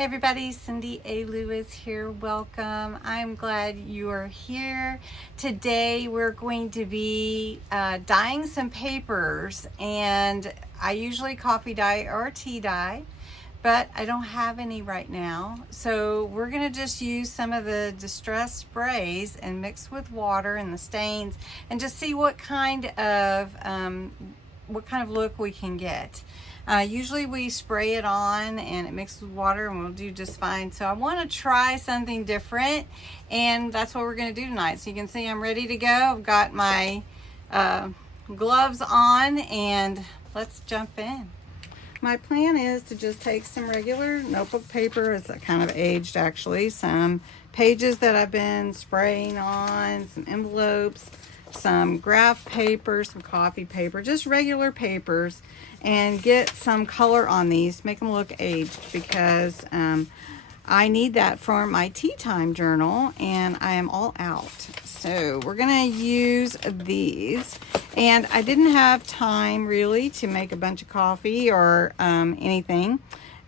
Hey everybody, Cindy A. Lewis here. Welcome. I'm glad you are here. Today we're going to be dyeing some papers, and I usually coffee dye or tea dye, but I don't have any right now. So we're going to just use some of the distress sprays and mix with water and the stains and just see what kind of look we can get. Usually we spray it on and it mixes with water and we'll do just fine. So I want to try something different, and that's what we're going to do tonight. So you can see I'm ready to go. I've got my gloves on, and let's jump in. My plan is to just take some regular notebook paper. It's kind of aged actually. Some pages that I've been spraying on, some envelopes, some graph paper, some coffee paper, just regular papers, and get some color on these, make them look aged, because I need that for my tea time journal, and I am all out. So we're gonna use these, and I didn't have time really to make a bunch of coffee or anything,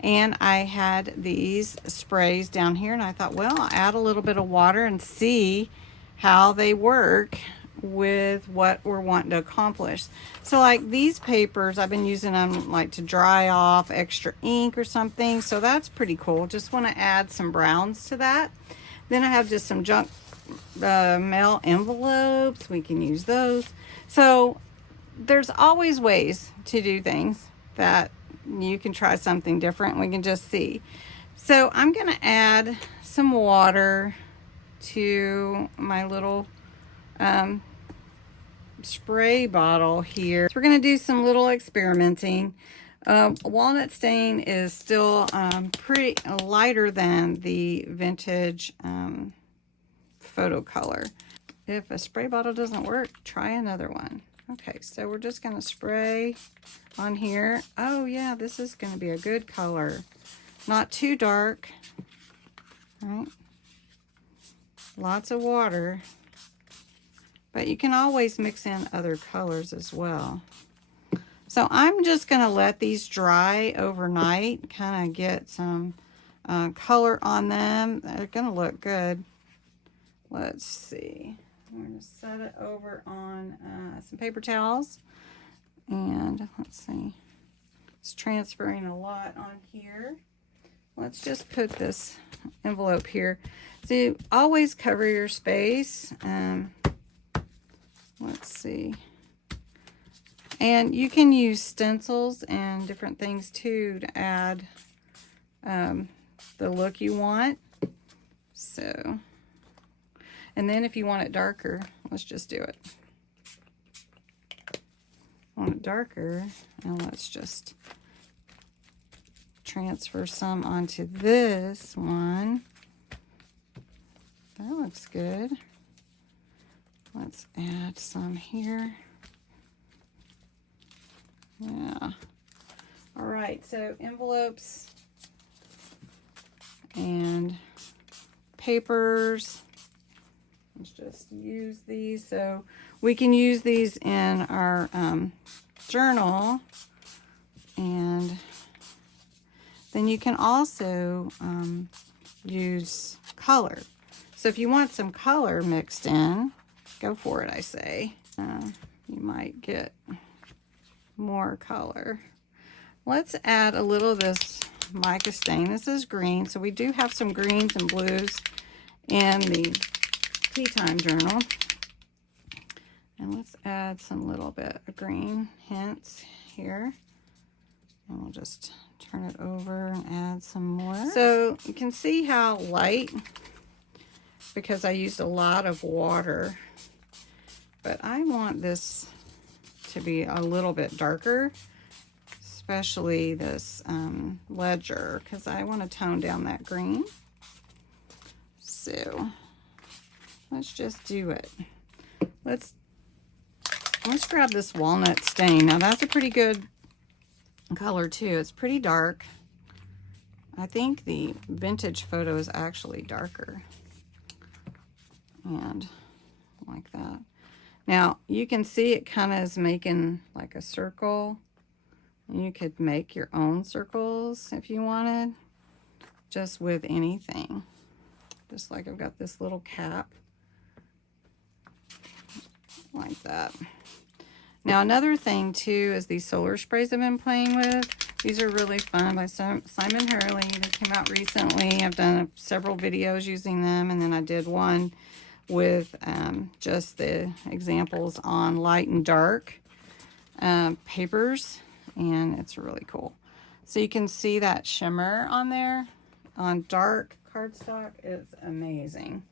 and I had these sprays down here, and I thought, well, I'll add a little bit of water and see how they work with what we're wanting to accomplish. So like these papers, I've been using them like to dry off extra ink or something, so that's pretty cool. Just want to add some browns to that. Then I have just some junk mail envelopes. We can use those. So there's always ways to do things that you can try something different. We can just see. So I'm going to add some water to my little spray bottle here. So we're going to do some little experimenting. Walnut stain is still pretty lighter than the vintage photo color. If a spray bottle doesn't work, try another one. Okay, so we're just going to spray on here. Oh yeah, this is going to be a good color. Not too dark. All right. Lots of water. But you can always mix in other colors as well. So I'm just going to let these dry overnight, kind of get some color on them. They're going to look good. Let's see. I'm going to set it over on some paper towels. And let's see. It's transferring a lot on here. Let's just put this envelope here. So always cover your space. Let's see. And you can use stencils and different things too to add the look you want. So, and then if you want it darker, let's just do it. Want it darker, and let's just transfer some onto this one. That looks good. Let's add some here. Yeah. All right, so envelopes and papers. Let's just use these. So we can use these in our journal, and then you can also use color. So if you want some color mixed in, go for it, I say. You might get more color. Let's add a little of this mica stain. This is green, so we do have some greens and blues in the tea time journal. And let's add some little bit of green hints here. And we'll just turn it over and add some more. So you can see how light, because I used a lot of water. But I want this to be a little bit darker, especially this ledger, because I want to tone down that green. So let's just do it. Let's grab this walnut stain. Now that's a pretty good color too. It's pretty dark. I think the vintage photo is actually darker. And like that. Now, you can see it kind of is making like a circle. You could make your own circles if you wanted. just with anything. Just like I've got this little cap like that. Now another thing too is these solar sprays I've been playing with. These are really fun by Simon Hurley. They came out recently. I've done several videos using them, and then I did one with just the examples on light and dark papers, and it's really cool. So you can see that shimmer on there on dark cardstock. It's amazing.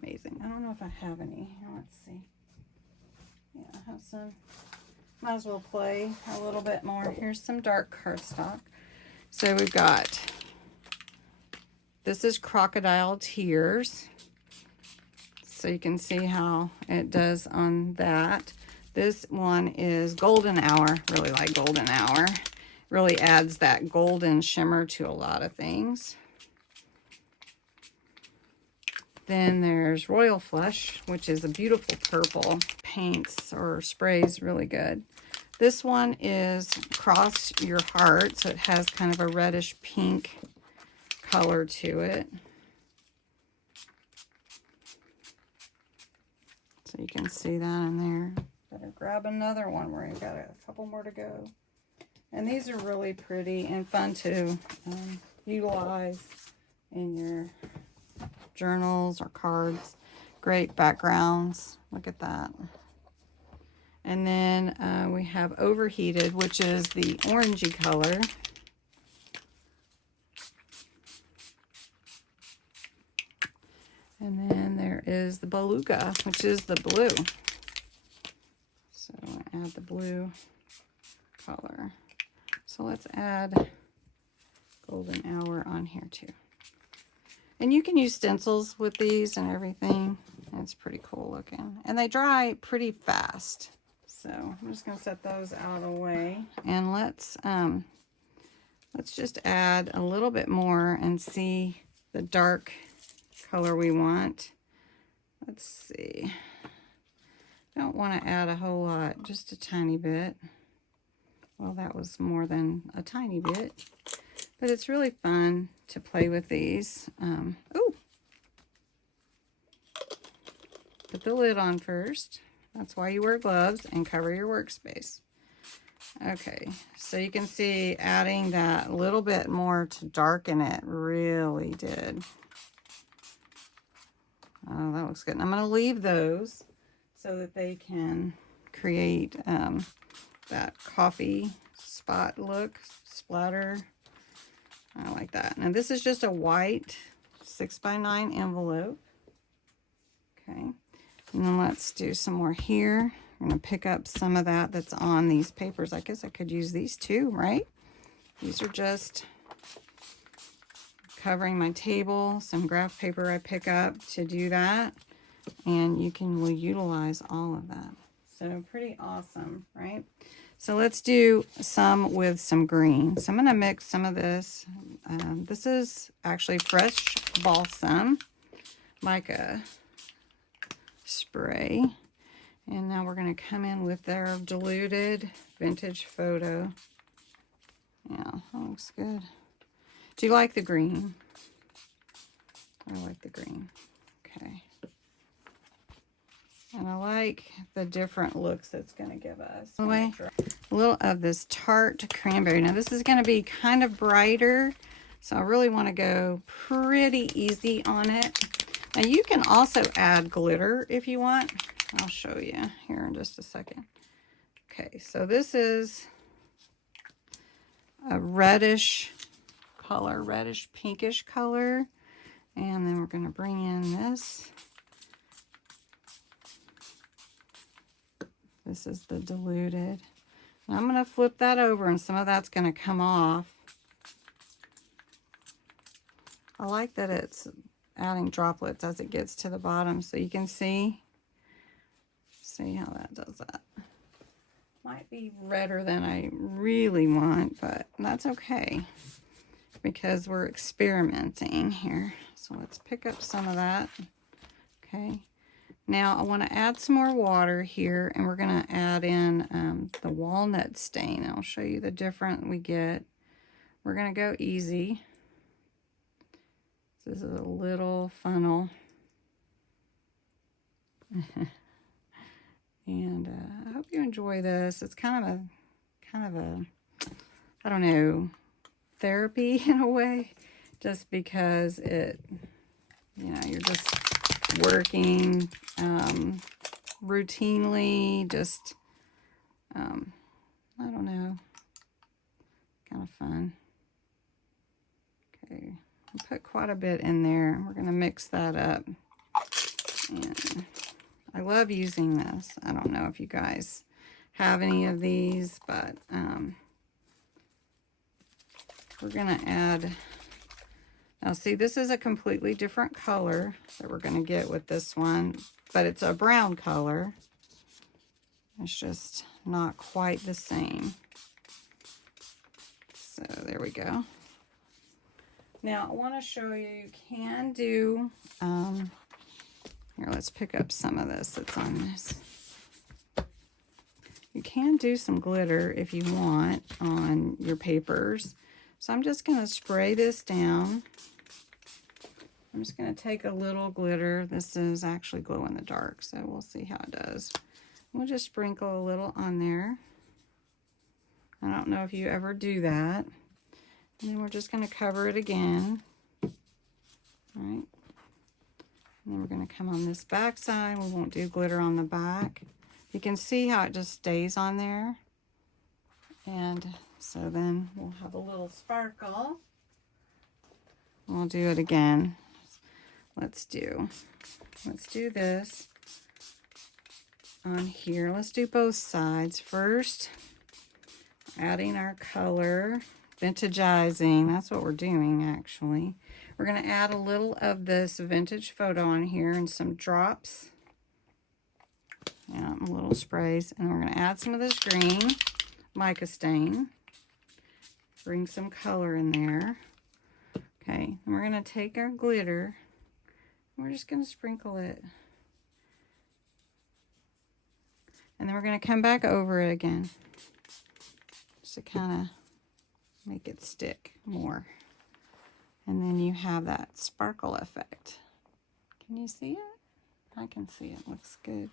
Amazing. I don't know if I have any. Let's see. Yeah, I have some. Might as well play a little bit more. Here's some dark cardstock. So we've got, this is Crocodile Tears. So you can see how it does on that. This one is Golden Hour. Really like Golden Hour. Really adds that golden shimmer to a lot of things. Then there's Royal Flush, which is a beautiful purple. Paints or sprays really good. This one is Cross Your Heart, so it has kind of a reddish pink color to it. So you can see that in there. Better grab another one where you've got a couple more to go. And these are really pretty and fun to utilize in your journals or cards. Great backgrounds. Look at that. And then we have Overheated, which is the orangey color. And then there is the Beluga, which is the blue. So I'll add the blue color. So let's add Golden Hour on here too. And you can use stencils with these and everything. It's pretty cool looking. And they dry pretty fast. So I'm just going to set those out of the way. And let's just add a little bit more and see the dark color we want. Let's see. Don't want to add a whole lot, just a tiny bit. Well, that was more than a tiny bit. But it's really fun to play with these. Oh! Put the lid on first. That's why you wear gloves, and cover your workspace. Okay, so you can see adding that little bit more to darken it really did. Oh, that looks good. And I'm going to leave those so that they can create that coffee spot look, splatter. I like that. Now this is just a white 6x9 envelope. Okay. And then let's do some more here. I'm going to pick up some of that that's on these papers. I guess I could use these too, right? These are just covering my table. Some graph paper I pick up to do that. And you will utilize all of that. So pretty awesome, right? So let's do some with some green. So I'm going to mix some of this. This is actually Fresh Balsam mica spray. And now we're going to come in with their diluted vintage photo. Yeah, that looks good. Do you like the green? I like the green. Okay. And I like the different looks it's going to give us. Anyway, a little of this tart cranberry. Now this is going to be kind of brighter, so I really want to go pretty easy on it. Now you can also add glitter if you want. I'll show you here in just a second. Okay, so this is a reddish color, reddish pinkish color. And then we're going to bring in this. This is the diluted. And I'm going to flip that over and some of that's going to come off. I like that it's adding droplets as it gets to the bottom so you can see how that does that. Might be redder than I really want, but that's okay because we're experimenting here. So let's pick up some of that. Okay. Now I want to add some more water here, and we're going to add in the walnut stain. I'll show you the different we get. We're going to go easy. This is a little funnel. And I hope you enjoy this. It's kind of a, I don't know, therapy in a way, just because it, you know, you're just working routinely, just, I don't know, kind of fun. Okay, I put quite a bit in there. We're going to mix that up. And I love using this. I don't know if you guys have any of these, but we're going to add, now see, this is a completely different color that we're going to get with this one, but it's a brown color. It's just not quite the same. So there we go. Now I want to show you, you can do, here, let's pick up some of this that's on this. You can do some glitter if you want on your papers. So I'm just going to spray this down. I'm just going to take a little glitter. This is actually glow in the dark, so we'll see how it does. We'll just sprinkle a little on there. I don't know if you ever do that. And then we're just going to cover it again. All right. And then we're going to come on this back side. We won't do glitter on the back. You can see how it just stays on there. And so then we'll have a little sparkle. We'll do it again. Let's do this on here. Let's do both sides first. Adding our color, vintageizing. That's what we're doing actually. We're going to add a little of this vintage photo on here and some drops. Yeah, little sprays. And we're going to add some of this green mica stain. Bring some color in there. Okay, and we're going to take our glitter. And we're just going to sprinkle it. And then we're going to come back over it again. Just to kind of make it stick more. And then you have that sparkle effect. Can you see it? I can see it. Looks good.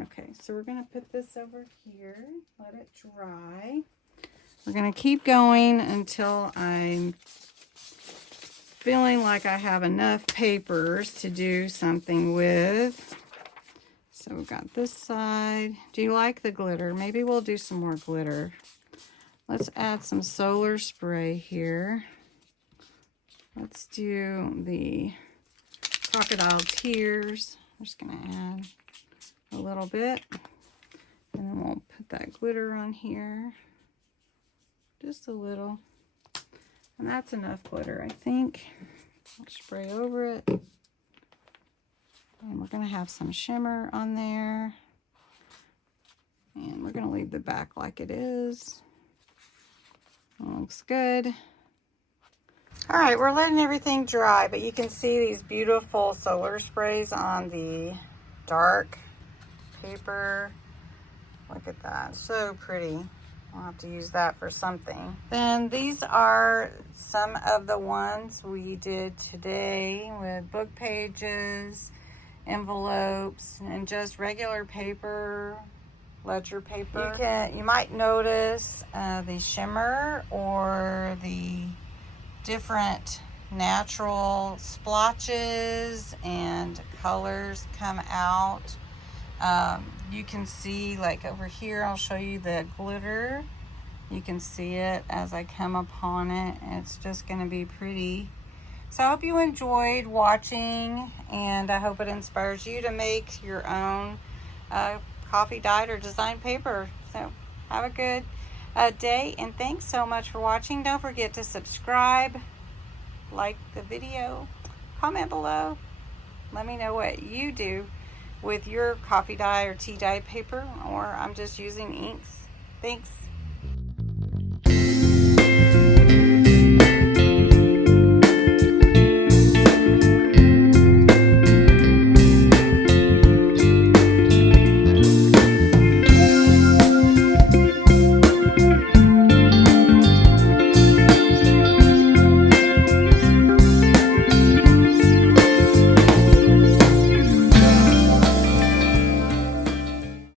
Okay, so we're going to put this over here. Let it dry. We're going to keep going until I'm feeling like I have enough papers to do something with. So we've got this side. Do you like the glitter? Maybe we'll do some more glitter. Let's add some solar spray here. Let's do the crocodile tears. I'm just going to add a little bit. And then we'll put that glitter on here. Just a little. And that's enough glitter, I think. I'll spray over it. And we're going to have some shimmer on there. And we're going to leave the back like it is. It looks good. All right, we're letting everything dry, but you can see these beautiful solar sprays on the dark paper. Look at that, so pretty. I'll have to use that for something. Then these are some of the ones we did today with book pages, envelopes, and just regular paper, ledger paper. You might notice the shimmer or the different natural splotches and colors come out. You can see, like over here, I'll show you the glitter. You can see it as I come upon it. It's just going to be pretty. So I hope you enjoyed watching, and I hope it inspires you to make your own coffee dyed or design paper. So have a good day, and thanks so much for watching. Don't forget to subscribe, like the video, comment below. Let me know what you do with your coffee dye or tea dye paper, or I'm just using inks. Thanks.